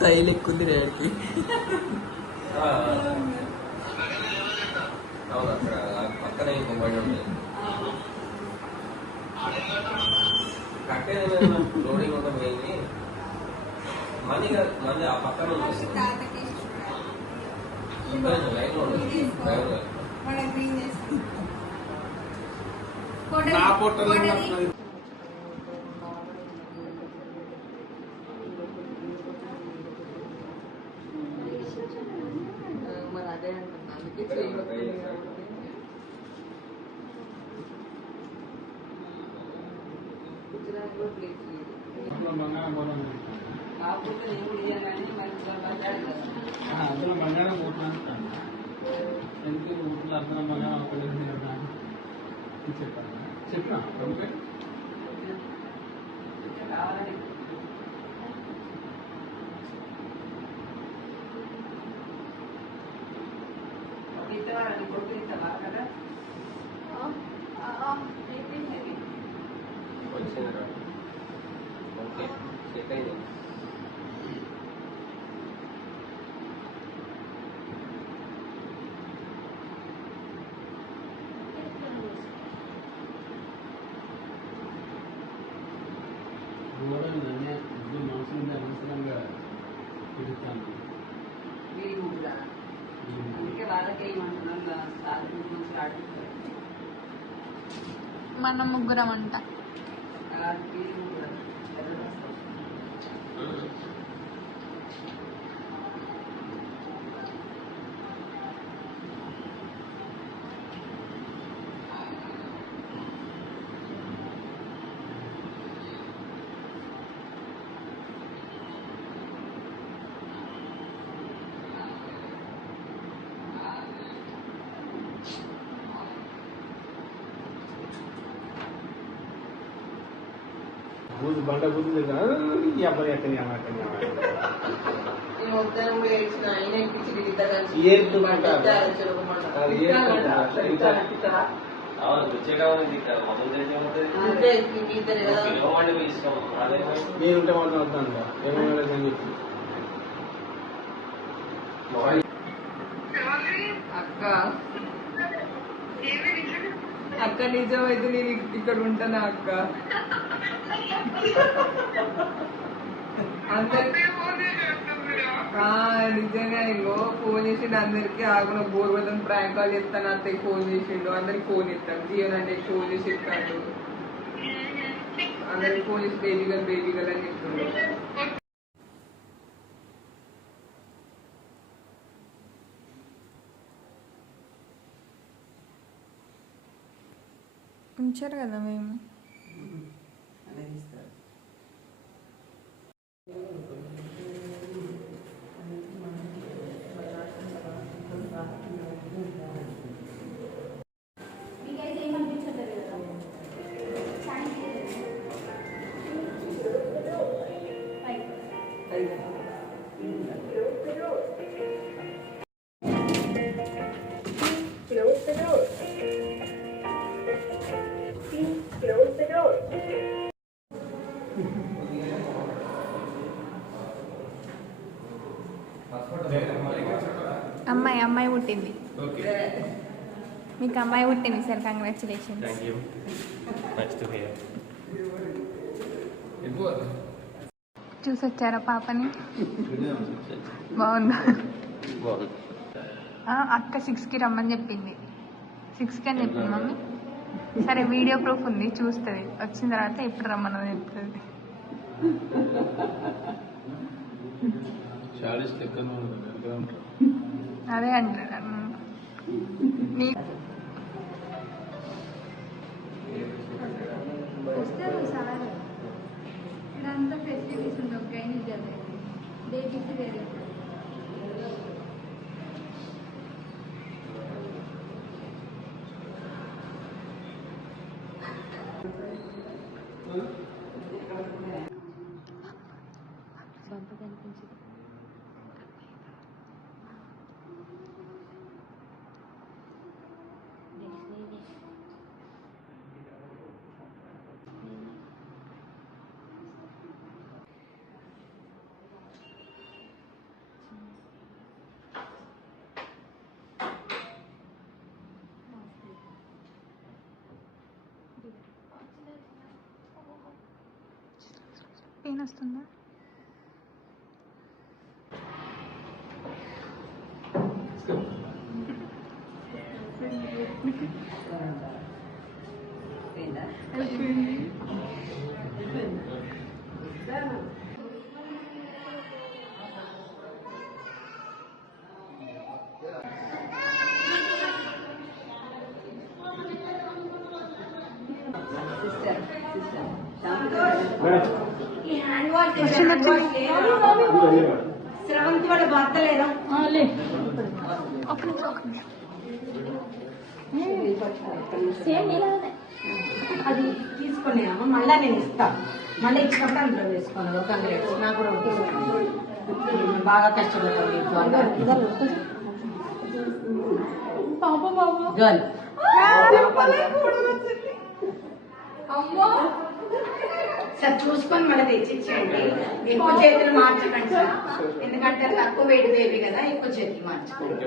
తైలు ఎక్కుంది రేడికి. అవును అక్కడ పక్కనే ఇంకో బండి ఉంటుంది. కట్టేది లోడింగ్ ఒక పోయింది. మనీ మళ్ళీ ఆ పక్కన లైన్ లో ఉంటుంది. మరి అదే అంటున్నా, అందుకే అందులో బంగారం పోతున్నాను ఎందుకు ఊట్లో అందరం బంగారం చెప్పాను చెప్పినా వచ్చింది. ఓకే సెట్ అయింది. గోడలు నన్నే ఇద్దరు మనుషులు అనవసరంగా తిరుగుతాను. అందుకే వాళ్ళకే ఏమంటున్నాం, మన ముగ్గురం అంట. బూజు బండ బూజు ఈ అబ్బాయి ఎక్కడి నేనుంటే మాత్రం వద్దాను ఏమని చెప్పి అక్క నిజమైతే నేను ఇక్కడ ఉంటానా అక్క? అందరికి నిజంగా ఇంకో ఫోన్ చేసిండు అందరికి. ఆగున బోర్ వద్దని ప్రాంక్ కాల్ చెప్తాను. అత్తయ్య ఫోన్ చేసిండు, అందరికి ఫోన్ ఇస్తాను. జీవన్ అంటే ఫోన్ చేసి ఇస్తాడు, అందరికి ఫోన్ చేసి బేబీ గల్ అని చెప్తుండే. ఉంచారు కదా మేము. అమ్మాయి పుట్టింది. మీకు అమ్మాయి పుట్టింది సార్, కంగ్రాచులేషన్స్. చూసొచ్చారా పాపని? బాగుందా? అక్క 6కి రమ్మని చెప్పింది. 6కి అని చెప్పింది మమ్మీ. సరే వీడియో ప్రూఫ్ ఉంది, చూస్తుంది. వచ్చిన తర్వాత ఎప్పుడు రమ్మని చెప్తుంది. అదే అంటాడు. వస్తారు సార్, ఇదంతా ఫెసిలిటీస్ ఉండవు. గైనిక్ బేబీకి వేరే. పెయిన్ వస్తుందా? శ్రవంతి వాళ్ళ భర్త లేదా సేమ్ ఇలానే అది తీసుకునే అమ్మ. మళ్ళా నేను ఇస్తా. మళ్ళీ ఇచ్చినప్పుడు అందులో వేసుకోను. ఒక నాకు కూడా బాగా కష్టపడుతుంది గర్ల్. సార్ చూసుకొని మళ్ళీ తెచ్చిచ్చేయండి. ఎక్కువ చేతులు మార్చకండి సార్, ఎందుకంటే తక్కువ వెయిట్ బేబీ కదా, ఎక్కువ చేతులు మార్చుకోండి.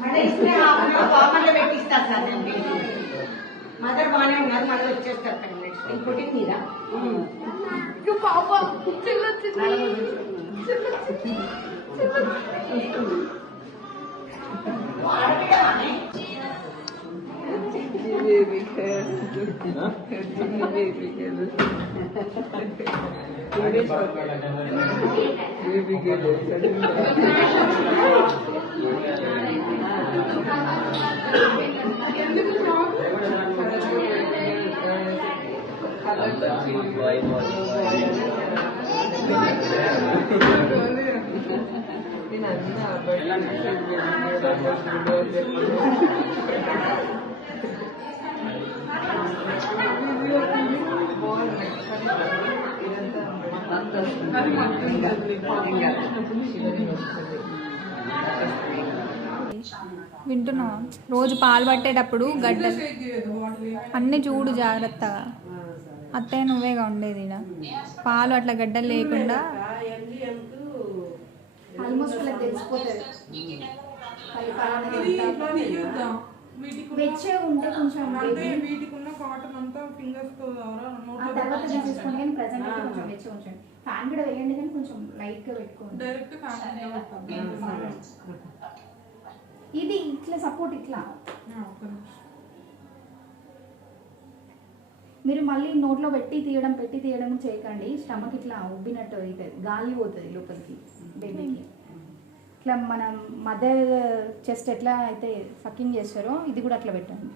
మళ్ళీ ఇస్తే పాపర్లో పెట్టిస్తా సార్ నేను. మదర్ బాగానే ఉన్నారు, మళ్ళీ వచ్చేస్తారు 10 minutes. ఇంకోటి మీద baby girl. Baby girl. Baby girl. వింటున్నావా? రోజు పాలు పట్టేటప్పుడు గడ్డలు అన్నీ చూడు జాగ్రత్తగా. అత్తయ్య నువ్వేగా ఉండేది ఈడ. పాలు అట్లా గడ్డలు లేకుండా ఆల్మోస్ట్ అలా తెలిసిపోతుంది. వెచ్చగా ఉంటే కొంచెం ఆ తర్వాత తీసేసుకోండి, కానీ ప్రజెంట్ అయితే కొంచెం వెచ్చగా ఉంచండి. ఫ్యాన్ కూడా వేయండి, కానీ కొంచెం లైట్ గా పెట్టుకోండి. ఇది ఇట్లా సపోర్ట్ ఇట్లా మీరు మళ్ళీ నోట్లో పెట్టి తీయడం చేయకండి. స్టమక్ ఇట్లా ఉబ్బినట్టు అవుతుంది, గాలి పోతుంది లోపలికి బేబీకి. ఇట్లా మన మదర్ చెస్ట్ ఎట్లా అయితే సకింగ్ చేస్తారో ఇది కూడా అట్లా పెట్టండి.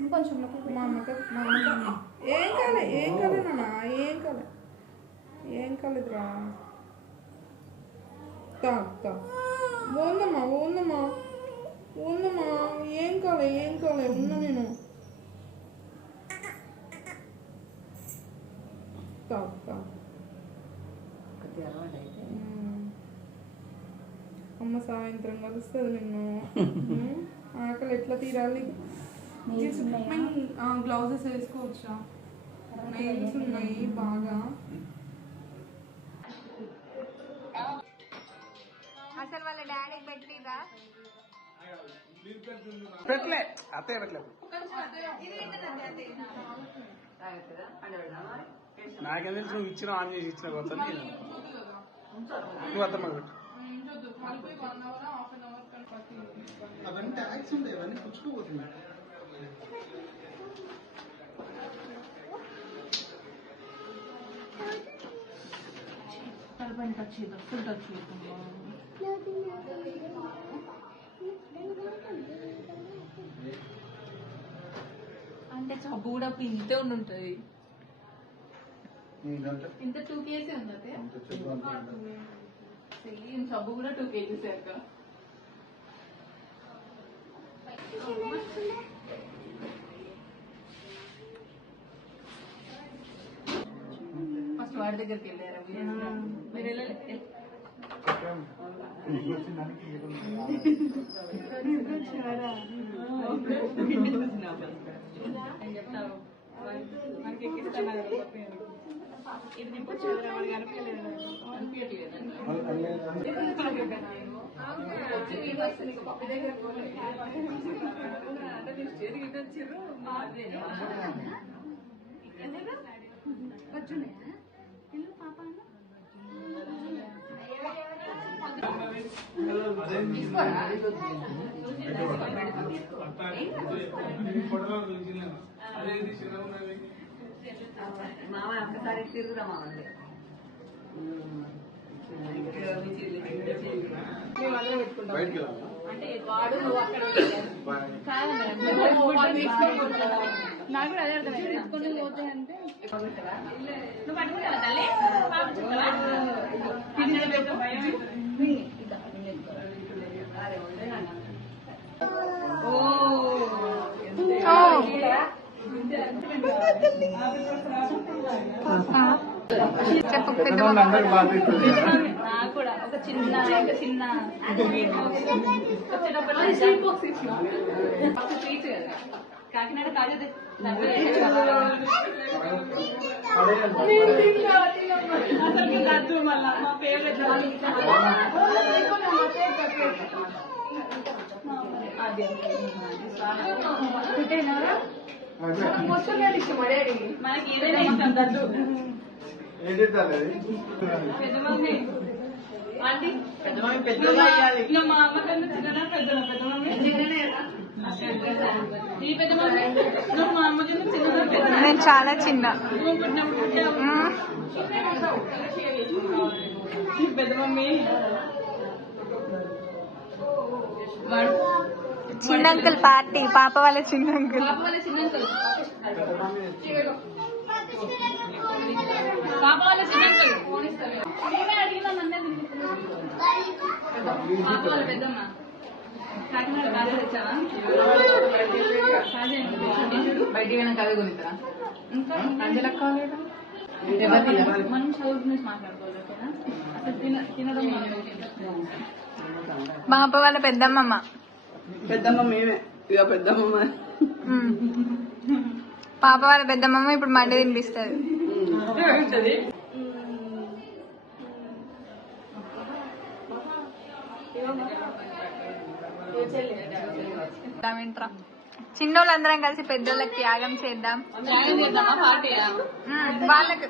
ఇంకొంచెం లోపలికి ఏం కాలేదురా. ఉందమ్మా ఏం కాలే ఉన్నా నేను. అమ్మ సాయంత్రం కలుస్తుంది నిన్ను. ఆకలి ఎట్లా తీరాలి? గ్లౌజెస్ వేసుకోవచ్చా? నెయిల్స్ ఉన్నాయి బాగా. అసలు వాళ్ళ డాడీకి పెట్టిరా? పెట్టలే అత్తయ్య పెట్టలేదు. నాకేం తెలుసు నువ్వు ఇచ్చిన ఆన్ చేసి ఇచ్చిన కొత్త నువ్వు అర్థం పెట్టు. అవన్నీ ట్యాక్స్ ఉంటాయి, అవన్నీ పుచ్చుకోపోతున్నాయి. అంటే సబ్బు కూడా ఇంతే ఉంటుంది. ఇంత 2 kg ఉంది అదే. సేమ్ సబ్బు కూడా 2 kg అక్క. ఫస్ట్ వాడి దగ్గరికి వెళ్ళారా మీరు? వెళ్ళలేదు. చెప్తాను మనకి ఎక్కిస్తాను. ఇది నింపొచ్చు, అనిపించలేదు. మామ ఒక్కసారి తిరుగురా మామ అంటే వాడు నువ్వు అక్కడ నాకు కూడా అదే అర్థమైంది ఎత్తుకొని పోతే అంటే నువ్వు పట్టుకుంటావా తల్లి చెప్పు పెద్ద నాకు కూడా ఒక చిన్న స్వీట్ కదా కాకినాడ కాజు అసలు మళ్ళా మా ఫేవరెట్ మనకి ఏదైనా ఇష్టం దద్దు పెద్ద మమ్మీ ఆంటీ ఇంకా మా అమ్మ కన్నా చిన్న పెద్ద మమ్మీ ఈ పెద్ద మమ్మీ నువ్వు మా అమ్మ కన్నా చిన్న పెద్ద నేను చాలా చిన్న. పెద్ద మమ్మీ చిన్న అంకుల్ పార్టీ, పాప వాళ్ళ చిన్న అంకుల్. పాప వాళ్ళ చిన్న అంకుల్ నేనే అడిగినా నన్నే పాప వాళ్ళ పెద్దమ్మ కాకినాడ కాజా తెచ్చావా బయటికి వెళ్ళిన కవి కొనిస్తారా ఇంకా అంజలక్క మనం చదువు గురించి మాట్లాడుకోవాలి ఓకేనా అసలు తినడం పాప వాళ్ళ పెద్దమ్మమ్మ. పెద్దమ్మ మేమే ఇక పెద్దమ్మ. పాప వాళ్ళ పెద్దమ్మమ్మ ఇప్పుడు మండి తినిపిస్తుంది. చిన్నోళ్ళందరం కలిసి పెద్దోళ్ళకి త్యాగం చేద్దాం. వాళ్ళకి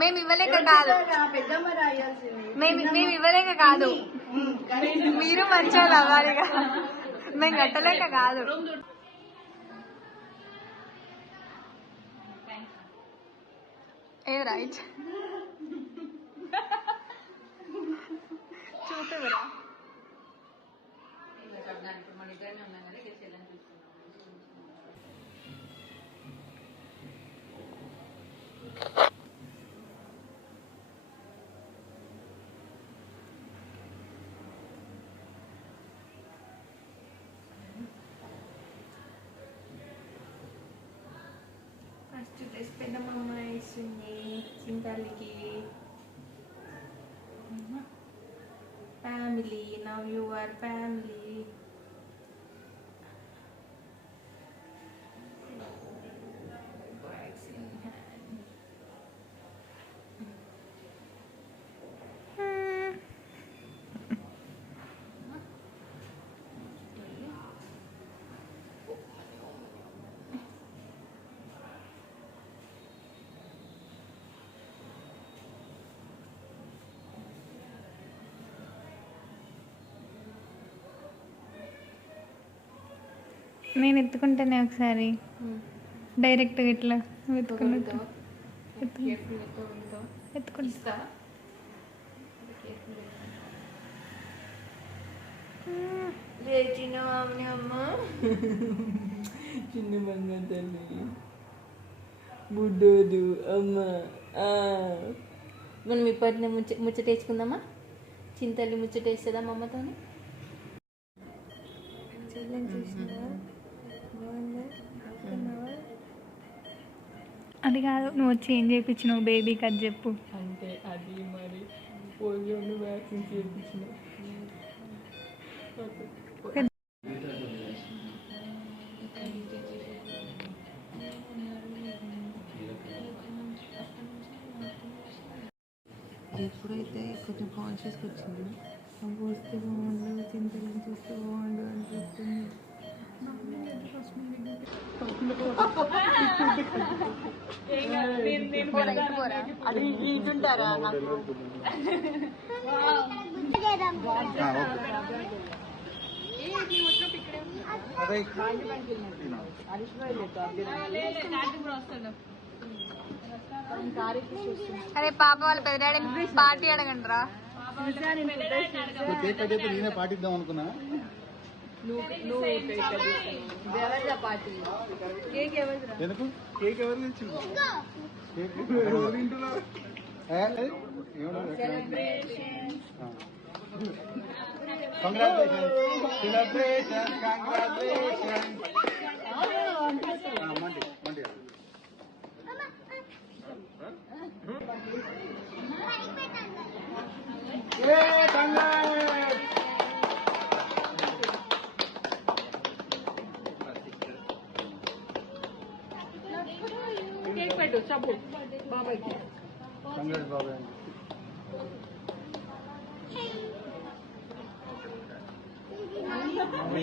మేము ఇవ్వలేక కాదు, మేము ఇవ్వలేక కాదు, మీరు మంచిగా అవ్వాలిగా, మేము కట్టలేక కాదు. ఏది రైట్ చూపేవరా ఫస్ట్ డ్రెస్ పెద్దమ్మ ఇస్తుంది చింతల్లికి. Family, now you are family. నేను ఎత్తుకుంటానే ఒకసారి డైరెక్ట్గా ఇట్లా ఎత్తుకుంటా ఎత్తుకుంటా. చిన్న బంగా తల్లి బుడ్డోదు అమ్మ. మనం ఇప్పటినే ముచ్చటేసుకుందామా? చింతల్లి ముచ్చటేస్తుందా మా అమ్మతో? అది కాదు, నువ్వు వచ్చి ఏం చేయించినావు బేబీకి అది చెప్పు. అంటే అది మరి పోలియోను వ్యాక్సిన్ చేయించిన. ఎప్పుడైతే కొంచెం కాన్షియస్కి వచ్చింది. అవి వస్తే బాగుండు, చింతలు చూస్తే బాగుండు అనిపిస్తుంది. అది ఇటుంటారా నాకు అరే పాప వాళ్ళ పెద్ద డాడీ పార్టీ అడగండి రా. కేక్ కట్ అయితే నేనే పాటిద్దాం అనుకున్నా. ఎందుకు కేక్ ఎవరు తెచ్చింది? Congratulation celebration congratulation. మండి మండి కేక్ పెట్టు చెప్పు బాబాయ్కి. కంగ్రాట్స్ బాబాయ్. మీ